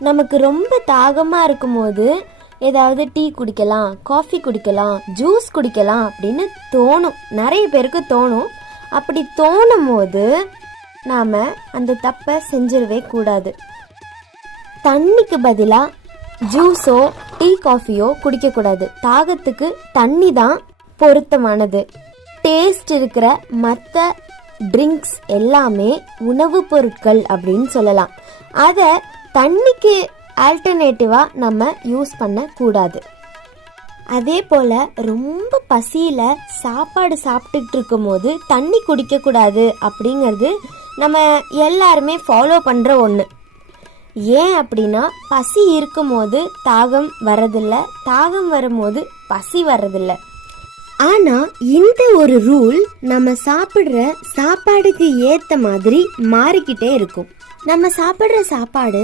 நமக்கு ரொம்ப தாகமாக இருக்கும்போது ஏதாவது டீ குடிக்கலாம், காஃபி குடிக்கலாம், ஜூஸ் குடிக்கலாம் அப்படின்னு தோணும். நிறைய பேருக்கு தோணும். அப்படி தோணும் போது நாம் அந்த தப்பை செஞ்சிடவே கூடாது. தண்ணிக்கு பதிலாக ஜூஸோ டீ காஃபியோ குடிக்கக்கூடாது. தாகத்துக்கு தண்ணி தான் பொருத்தமானது. டேஸ்ட் இருக்கிற மற்ற ட்ரிங்க்ஸ் எல்லாமே உணவுப் பொருட்கள் அப்படின்னு சொல்லலாம். அதை தண்ணிக்கு ஆல்டர்னேட்டிவாக நம்ம யூஸ் பண்ணக்கூடாது. அதே போல் ரொம்ப பசியில் சாப்பாடு சாப்பிட்டுட்டு இருக்கும் போது தண்ணி குடிக்கக்கூடாது அப்படிங்கிறது நம்ம எல்லாருமே ஃபாலோ பண்ணுற ஒன்று. ஏன் அப்படின்னா, பசி இருக்கும் போது தாகம் வரதில்லை, தாகம் வரும்போது பசி வரதில்லை. ஆனால் இந்த ஒரு ரூல் நம்ம சாப்பிட்ற சாப்பாடுக்கு ஏற்ற மாதிரி மாறிக்கிட்டே இருக்கும். நம்ம சாப்பிட்ற சாப்பாடு